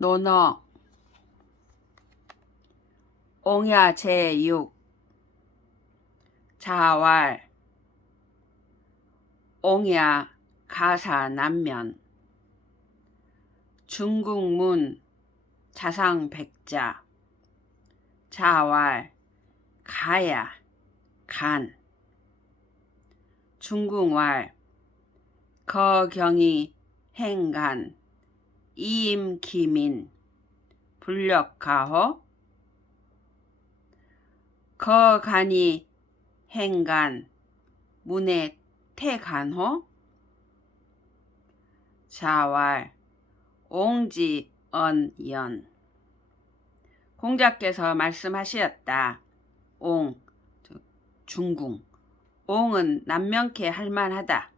논어 옹야 제6 자왈 옹야 가사 남면 중국문 자상백자 자왈 가야 간 중국왈 거경이 행간 이임기민 불력가호 거간이 행간 문에 태간호 자왈 옹지언연 공자께서 말씀하시었다. 옹, 중궁. 옹은 남명케 할만하다.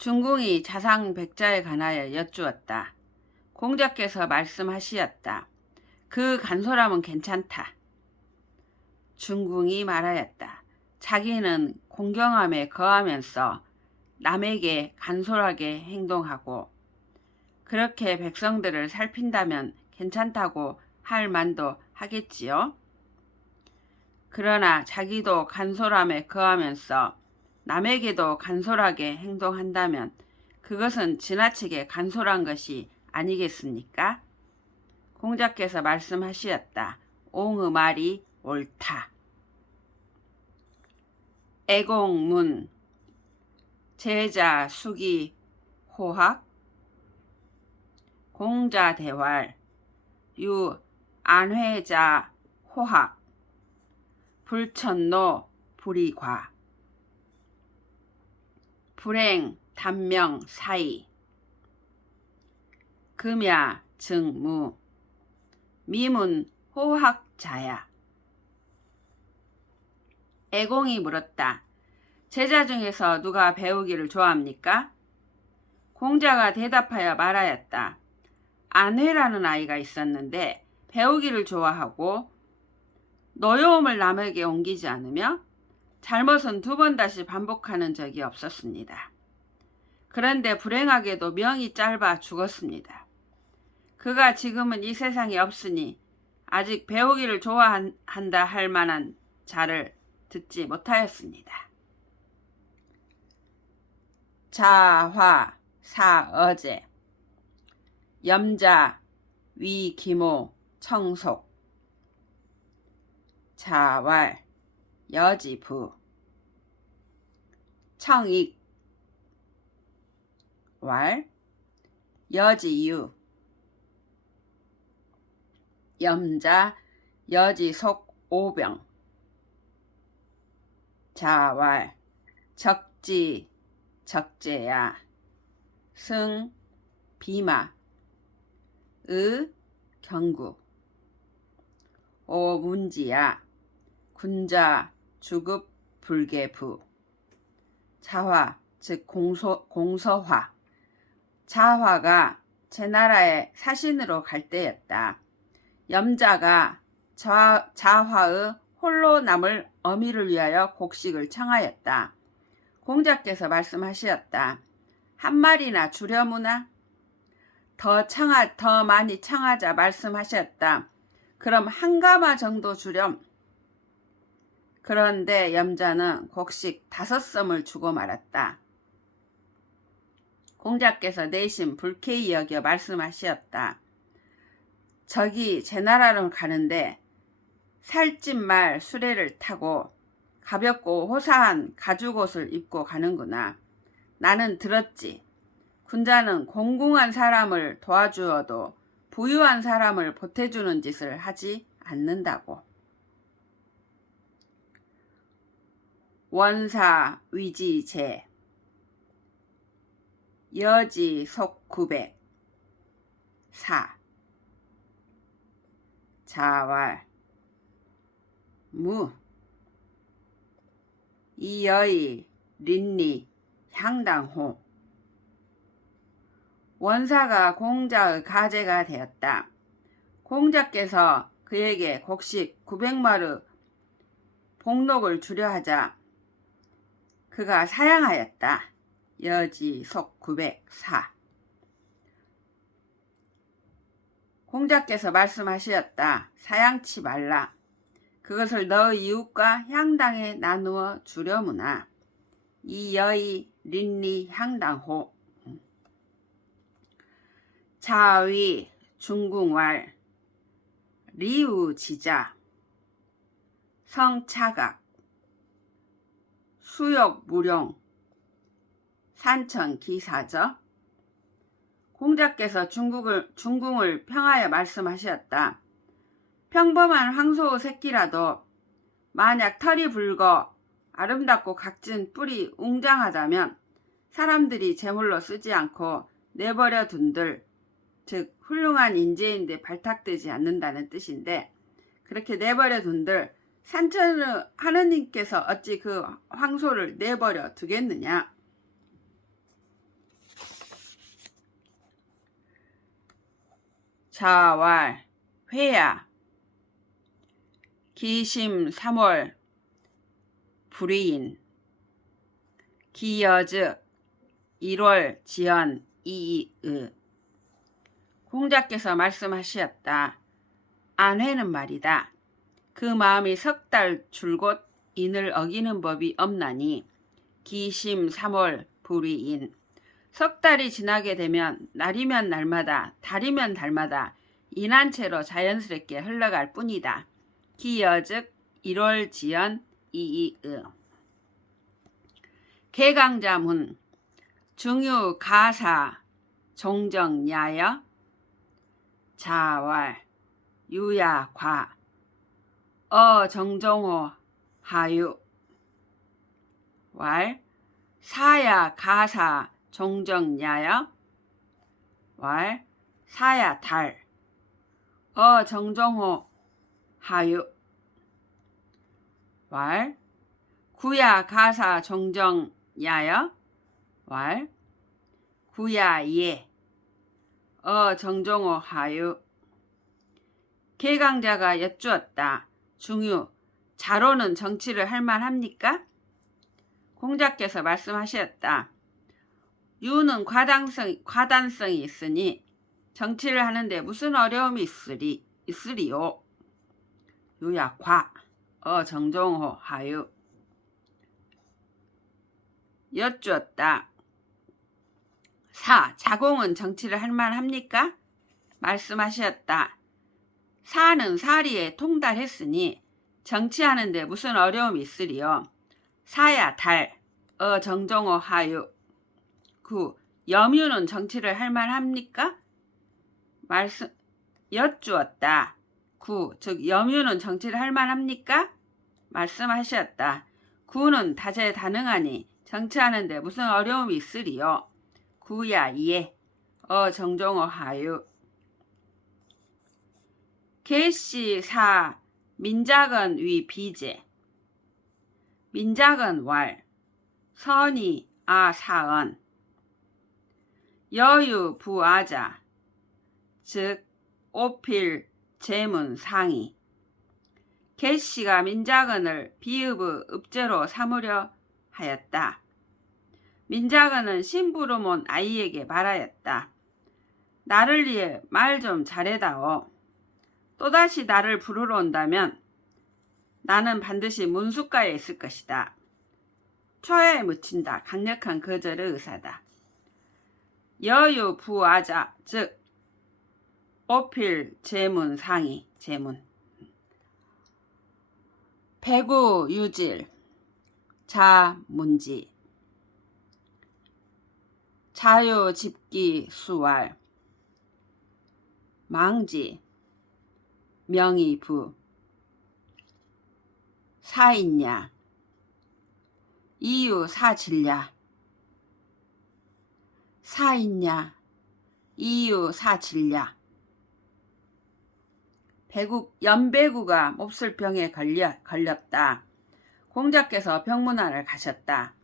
중궁이 자상백자에 관하여 여쭈었다. 공자께서 말씀하시었다. 그 간소람은 괜찮다. 중궁이 말하였다. 자기는 공경함에 거하면서 남에게 간솔하게 행동하고 그렇게 백성들을 살핀다면 괜찮다고 할 만도 하겠지요. 그러나 자기도 간솔함에 거하면서 남에게도 간솔하게 행동한다면 그것은 지나치게 간솔한 것이 아니겠습니까? 공자께서 말씀하시었다. 옹의 말이 옳다. 애공문 제자 수기 호학 공자 대활 유 안회자 호학 불천노 불이과 불행 단명 사이 금야 증무 미문 호학자야. 애공이 물었다. 제자 중에서 누가 배우기를 좋아합니까? 공자가 대답하여 말하였다. 안회라는 아이가 있었는데 배우기를 좋아하고 노여움을 남에게 옮기지 않으며 잘못은 2번 다시 반복하는 적이 없었습니다. 그런데 불행하게도 명이 짧아 죽었습니다. 그가 지금은 이 세상에 없으니 아직 배우기를 좋아한다 할 만한 자를 듣지 못하였습니다. 자화 사어제 염자 위기모 청속 자왈 여지부 청익 왈 여지유 염자 여지속 오병 자왈 적지 적재야 승 비마 의 경구 오 문지야 군자 주급 불계부 자화 즉 공서화 자화가 제나라의 사신으로 갈 때였다. 염자가 자화의 홀로 남을 어미를 위하여 곡식을 청하였다. 공자께서 말씀하셨다. 한 마리나 주려무나? 더 많이 청하자 말씀하셨다. 그럼 한 가마 정도 주렴. 그런데 염자는 곡식 5섬을 주고 말았다. 공자께서 내심 불쾌히 여겨 말씀하셨다. 저기 제나라로 가는데 살찐 말 수레를 타고 가볍고 호사한 가죽옷을 입고 가는구나. 나는 들었지. 군자는 공공한 사람을 도와주어도 부유한 사람을 보태주는 짓을 하지 않는다고. 원사 위지제 여지 속구백 사 자왈 무 이여의 린리 향당호 원사가 공자의 가제가 되었다. 공자께서 그에게 곡식 900마르 복록을 주려 하자 그가 사양하였다. 여지 속 904 공자께서 말씀하셨다. 사양치 말라. 그것을 너의 이웃과 향당에 나누어 주려무나. 이 여의 린리 향당호. 자위 중궁왈 리우지자 성차각 수욕무룡 산천기사저. 공자께서 중궁을 평하여 말씀하셨다. 평범한 황소 새끼라도 만약 털이 붉어 아름답고 각진 뿔이 웅장하다면 사람들이 제물로 쓰지 않고 내버려 둔들, 즉 훌륭한 인재인데 발탁되지 않는다는 뜻인데, 그렇게 내버려 둔들 산천의 하느님께서 어찌 그 황소를 내버려 두겠느냐. 자왈 회야 기심 3월 불의인 기여즉 1월 지연 이의. 공자께서 말씀하셨다. 안회는 말이다. 그 마음이 석 달 줄곧 인을 어기는 법이 없나니 기심 3월 불의인. 석 달이 지나게 되면 날이면 날마다 달이면 달마다 인한 채로 자연스럽게 흘러갈 뿐이다. 기여즉 1월 지연 이의. 개강자문 중유 가사 종정야여 자왈 유야 과 정종호 하유 왈 사야 가사 종정야여 왈 사야 달 정종호 하유 왈 구야 가사 종정야여 왈 구야 예 정종호 하유. 개강자가 여쭈었다. 중유, 자로는 정치를 할 만합니까? 공자께서 말씀하셨다. 유는 과단성이 있으니 정치를 하는데 무슨 어려움이 있으리요. 유야 과 정종호 하유. 여쭈었다. 자공은 정치를 할 만합니까? 말씀하셨다. 사는 사리에 통달했으니 정치하는데 무슨 어려움이 있으리요. 사야 달 정종호 하유. 염유는 정치를 할 만합니까? 여쭈었다. 즉 염유는 정치를 할 만합니까? 말씀하셨다. 구는 다재다능하니 정치하는데 무슨 어려움이 있으리요. 구야 예 정종호 하유. 개씨 사 민작은 위 비제 민작은 왈 선이 사언 여유 부아자 즉 오필 제문 상이. 개씨가 민작은을 비읍의 읍제로 삼으려 하였다. 민작은은 심부름온 아이에게 말하였다. 나를 위해 말 좀 잘해다오. 또다시 나를 부르러 온다면 나는 반드시 문숫가에 있을 것이다. 초야에 묻힌다. 강력한 거절의 의사다. 여유 부아자 즉 오필 제문 상이 제문. 배구 유질 자문지 자유 집기 수왈 망지 명의부 사인야 이유 사질야 사인야 이유 사질야. 연배구가 몹쓸 병에 걸렸다. 공자께서 병문안을 가셨다.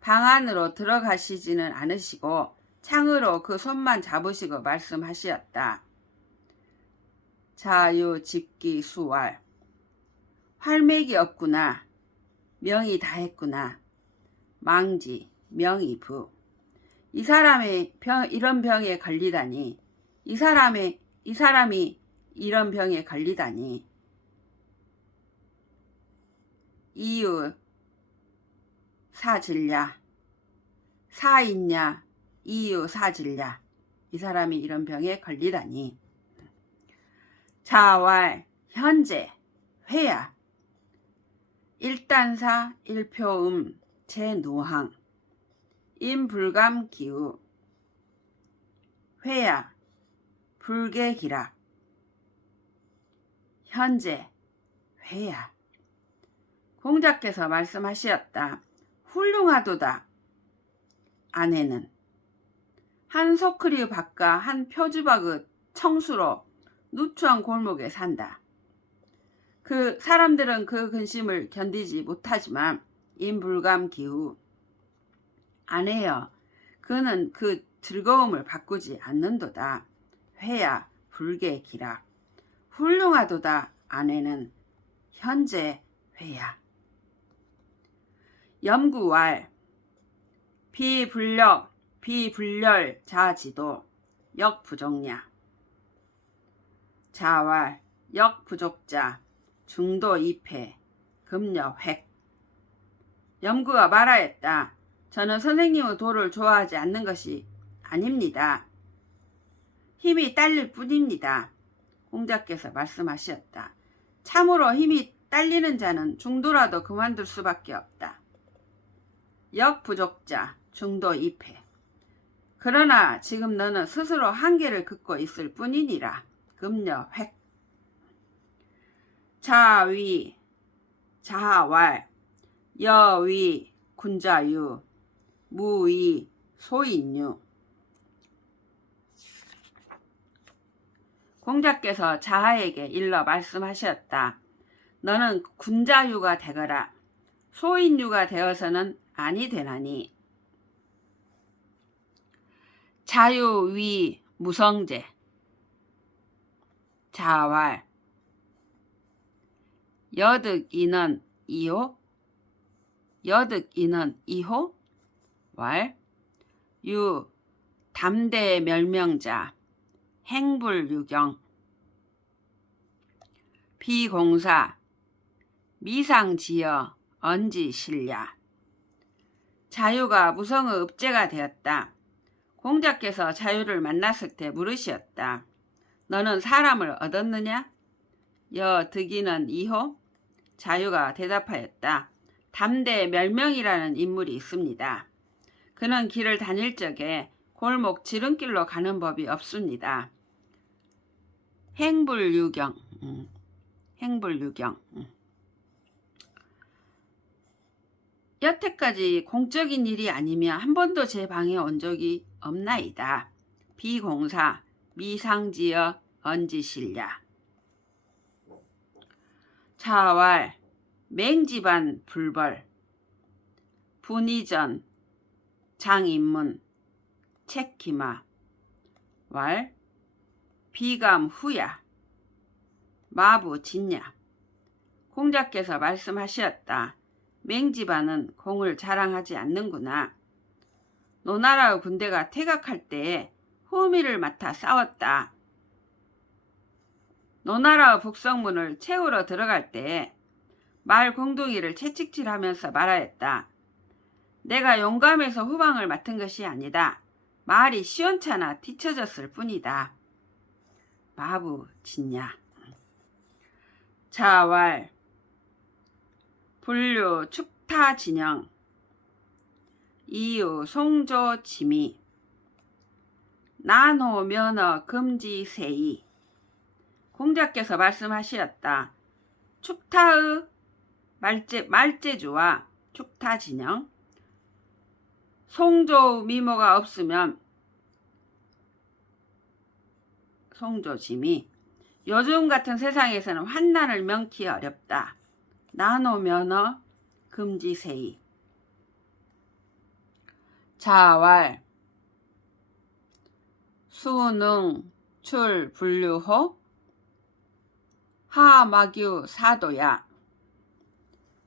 방 안으로 들어가시지는 않으시고 창으로 그 손만 잡으시고 말씀하시었다. 자유 집기 수왈 활맥이 없구나. 명이 다했구나. 망지 명의부. 이 사람이 이런 병에 걸리다니. 이 이 사람이 이런 병에 걸리다니. 이유 사질랴. 사있냐 이유 사질랴. 이 사람이 이런 병에 걸리다니. 자왈 현재 회야. 일단사 일표음 제누항 임불감 기우 회야 불개기락 현재 회야. 공자께서 말씀하시었다. 훌륭하도다. 아내는 한 소크리 밭과 한 표주박의 청수로 누추한 골목에 산다. 그 사람들은 그 근심을 견디지 못하지만 임불감 기후 아내여 그는 그 즐거움을 바꾸지 않는도다. 회야 불개 기락 훌륭하도다. 아내는 현재 회야. 염구왈 비불력 비불렬 자지도 역부족냐. 자왈 역부족자 중도 이패 금여획. 염구가 말하였다. 저는 선생님의 도를 좋아하지 않는 것이 아닙니다. 힘이 딸릴 뿐입니다. 공자께서 말씀하셨다. 참으로 힘이 딸리는 자는 중도라도 그만둘 수밖에 없다. 역부족자 중도 이패. 그러나 지금 너는 스스로 한계를 긋고 있을 뿐이니라. 금여획. 자위 자활 여위 군자유 무위 소인유. 공자께서 자하에게 일러 말씀하셨다. 너는 군자유가 되거라. 소인유가 되어서는 아니 되나니. 자유위 무성제 자활 여득이는 이호 여득이는 이호 왈 유 담대 멸명자 행불유경 비공사 미상지어 언지실야. 자유가 무성의 읍제가 되었다. 공자께서 자유를 만났을 때 물으시었다. 너는 사람을 얻었느냐? 여득이는 이호? 자유가 대답하였다. 담대 멸명이라는 인물이 있습니다. 그는 길을 다닐 적에 골목 지름길로 가는 법이 없습니다. 행불유경 행불유경. 여태까지 공적인 일이 아니면 한 번도 제 방에 온 적이 없나이다. 비공사 미상지어 언지실야. 자왈 맹집안 불벌 분이전 장인문 책기마 왈 비감 후야 마부 진야. 공자께서 말씀하셨다. 맹집안은 공을 자랑하지 않는구나. 노나라의 군대가 퇴각할 때에 후미를 맡아 싸웠다. 노나라의 북성문을 채우러 들어갈 때에 말 공둥이를 채찍질하면서 말하였다. 내가 용감해서 후방을 맡은 것이 아니다. 말이 시원찮아 뒤처졌을 뿐이다. 마부 진야. 자왈 분류 축타 진영 이유 송조 지미 난호 면허 금지 세이. 공자께서 말씀하시었다. 축타의 말제주와 축타 진영 송조 미모가 없으면 송조 지미 요즘 같은 세상에서는 환난을 면키 어렵다. 난호 면허 금지 세이. 자왈 수능 출 분류호 하마규 사도야.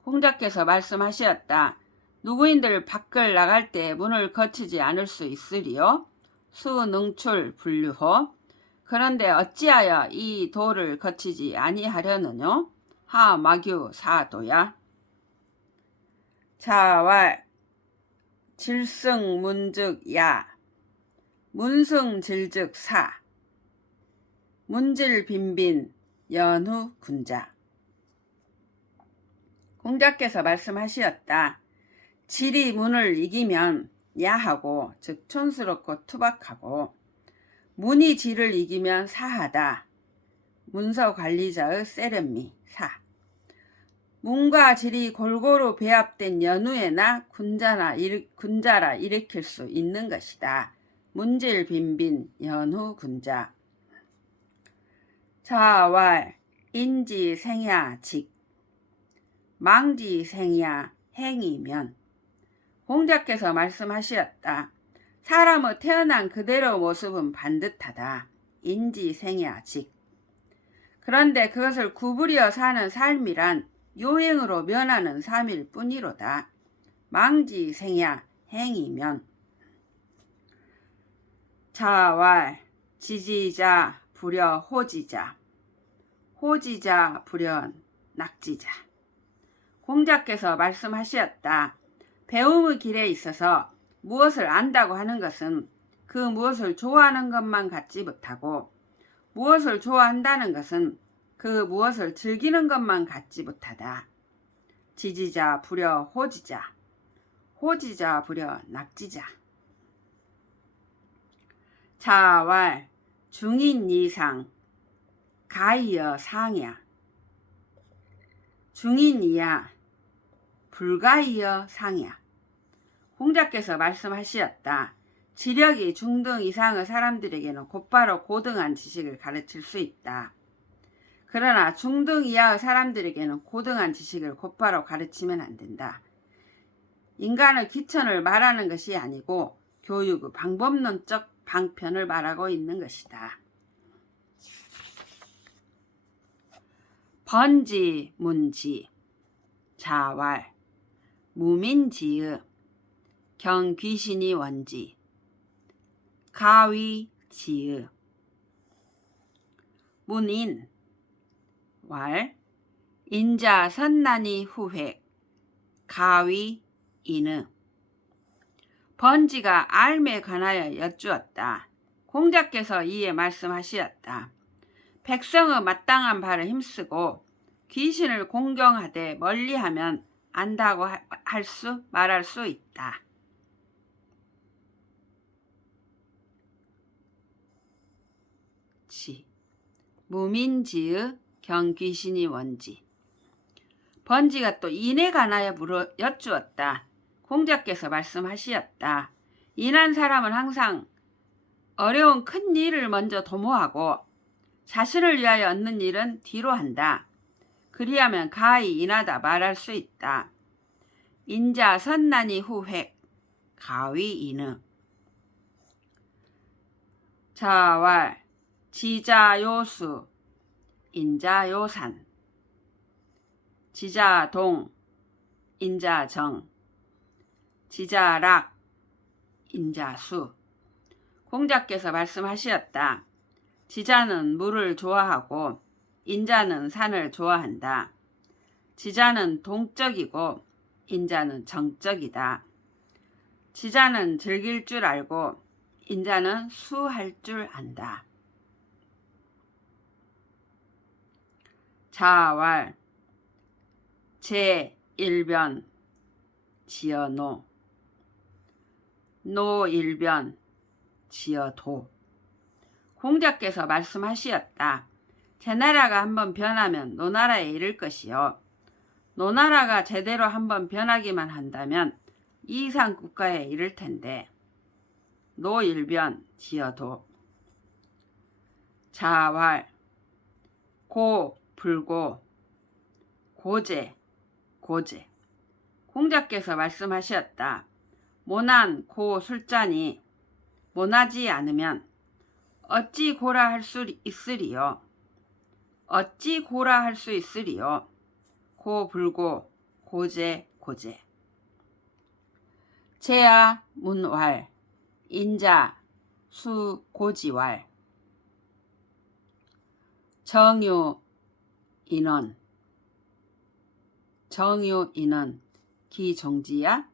공자께서 말씀하셨다. 누구인들 밖을 나갈 때 문을 거치지 않을 수 있으리요. 수능출 분류호. 그런데 어찌하여 이 도를 거치지 아니하려느뇨? 하 마규 사도야. 자왈 질승문즉 야 문승질즉 사 문질빈빈 연후 군자. 공자께서 말씀하시었다. 질이 문을 이기면 야하고 즉 촌스럽고 투박하고, 문이 질을 이기면 사하다. 문서 관리자의 세련미 사. 문과 질이 골고루 배합된 연후에나 군자라 일으킬 수 있는 것이다. 문질 빈빈 연후 군자. 자왈 인지 생야 직 망지 생야 행이면. 공자께서 말씀하시었다. 사람의 태어난 그대로 모습은 반듯하다. 인지 생야 직. 그런데 그것을 구부려 사는 삶이란 요행으로 면하는 삶일 뿐이로다. 망지 생야 행이면. 자왈 지지자 불여 호지자 호지자 불여 낙지자. 공자께서 말씀하셨다. 배움의 길에 있어서 무엇을 안다고 하는 것은 그 무엇을 좋아하는 것만 갖지 못하고, 무엇을 좋아한다는 것은 그 무엇을 즐기는 것만 갖지 못하다. 지지자 불여 호지자 호지자 불여 낙지자. 자왈 중인 이상 가이여 상야 중인이야 불가이여 상야. 공자께서 말씀하시었다. 지력이 중등 이상의 사람들에게는 곧바로 고등한 지식을 가르칠 수 있다. 그러나 중등 이하의 사람들에게는 고등한 지식을 곧바로 가르치면 안 된다. 인간의 귀천을 말하는 것이 아니고 교육의 방법론적 방편을 말하고 있는 것이다. 번지 문지 자왈 무민지의 경귀신이 원지 가위지의. 문인 왈 인자 선난이 후획 가위 인의. 번지가 알매에 관하여 여쭈었다. 공자께서 이에 말씀하시었다. 백성의 마땅한 바를 힘쓰고 귀신을 공경하되 멀리하면 안다고 말할 수 있다. 지 무민지의 경귀신이 원지. 번지가 또 인에 관하여 여쭈었다. 공자께서 말씀하시었다. 인한 사람은 항상 어려운 큰 일을 먼저 도모하고 자신을 위하여 얻는 일은 뒤로 한다. 그리하면 가히 인하다 말할 수 있다. 인자 선난이 후획 가위 인의. 자왈 지자요수 인자요산 지자동 인자정 지자락 인자수. 공자께서 말씀하시었다. 지자는 물을 좋아하고 인자는 산을 좋아한다. 지자는 동적이고 인자는 정적이다. 지자는 즐길 줄 알고 인자는 수할 줄 안다. 자왈 제1변 지어노 노1변 지어도. 공자께서 말씀하시었다. 제나라가 한번 변하면 노나라에 이를 것이요, 노나라가 제대로 한번 변하기만 한다면 이상 국가에 이를 텐데. 노일변 지어도. 자왈 고 불고 고제 고제. 공자께서 말씀하셨다. 모난 고 술잔이 모나지 않으면 어찌 고라 할 수 있으리요. 어찌 고라 할 수 있으리요. 고 불고 고제 고제. 제야 문왈 인자 수 고지왈. 정유 인원 정유 인원 기종지야.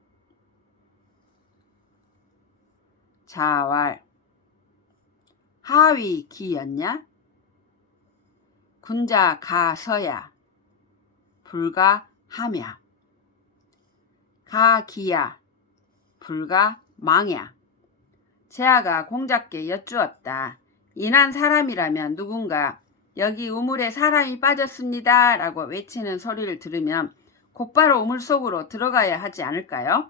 자왈 하위 기였냐. 군자 가서야 불가하며. 가기야 불가망야. 제아가 공자께 여쭈었다. 인한 사람이라면 누군가 여기 우물에 사람이 빠졌습니다 라고 외치는 소리를 들으면 곧바로 우물 속으로 들어가야 하지 않을까요?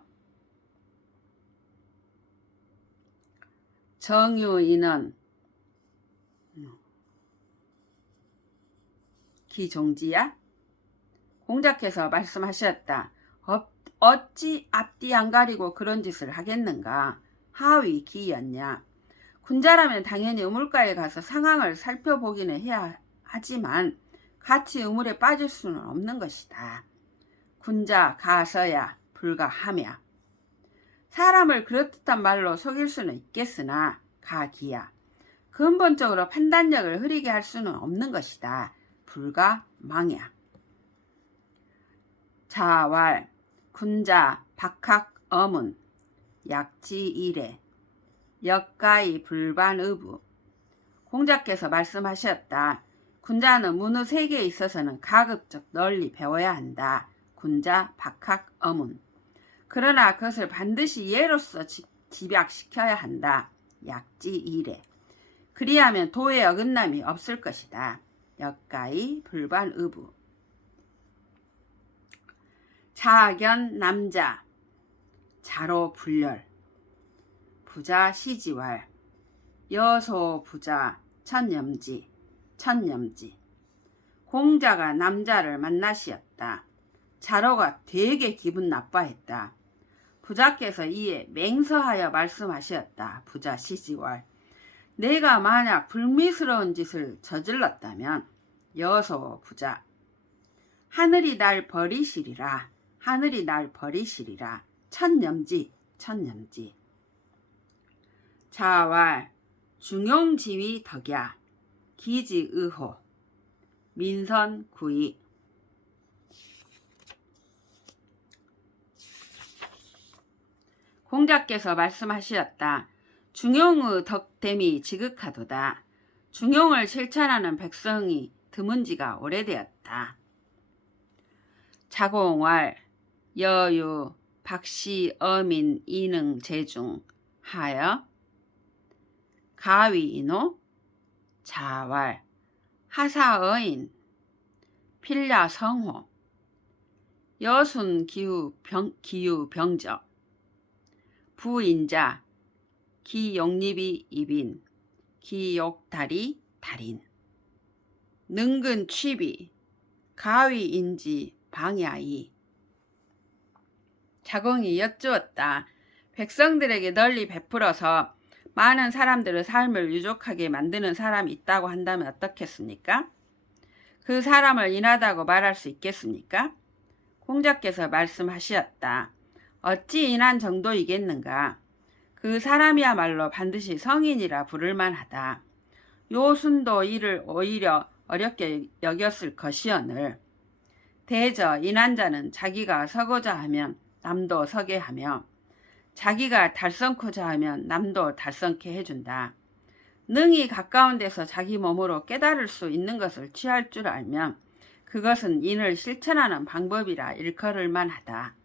정유인은 기종지야. 공자께서 말씀하셨다. 어찌 앞뒤 안 가리고 그런 짓을 하겠는가. 하위 기였냐. 군자라면 당연히 우물가에 가서 상황을 살펴보기는 해야 하지만 같이 우물에 빠질 수는 없는 것이다. 군자 가서야 불가하며. 사람을 그렇듯한 말로 속일 수는 있겠으나 가기야. 근본적으로 판단력을 흐리게 할 수는 없는 것이다. 불가망야. 자왈 군자 박학 어문 약지일에 역가이 불반의부. 공자께서 말씀하셨다. 군자는 문의 세계에 있어서는 가급적 널리 배워야 한다. 군자 박학 어문. 그러나 그것을 반드시 예로서 집약시켜야 한다. 약지일에. 그리하면 도의 어긋남이 없을 것이다. 역가이 불반의부. 자견 남자 자로 불렬 부자 시지왈 여소 부자 천념지. 공자가 남자를 만나시었다. 자로가 되게 기분 나빠했다. 부자께서 이에 맹서하여 말씀하셨다. 부자 시지왈 내가 만약 불미스러운 짓을 저질렀다면 여소 부자 하늘이 날 버리시리라. 천념지. 자왈 중용지위 덕야 기지의호 민선구이. 공자께서 말씀하셨다. 중용의 덕됨이 지극하도다. 중용을 실천하는 백성이 드문 지가 오래되었다. 자공왈 여유 박씨 어민 이능 제중 하여 가위인호 자왈 하사어인 필야성호 여순 기유 병적 부인자 기용립이 입인 기욕다리 달인 능근 취비 가위인지 방야이. 자공이 여쭈었다. 백성들에게 널리 베풀어서 많은 사람들의 삶을 유족하게 만드는 사람이 있다고 한다면 어떻겠습니까? 그 사람을 인하다고 말할 수 있겠습니까? 공자께서 말씀하셨다. 어찌 인한 정도이겠는가? 그 사람이야말로 반드시 성인이라 부를 만하다. 요순도 이를 오히려 어렵게 여겼을 것이오늘 대저 인한 자는 자기가 서고자 하면 남도 서게 하며 자기가 달성코자 하면 남도 달성케 해준다. 능히 가까운 데서 자기 몸으로 깨달을 수 있는 것을 취할 줄 알면 그것은 인을 실천하는 방법이라 일컬을 만하다.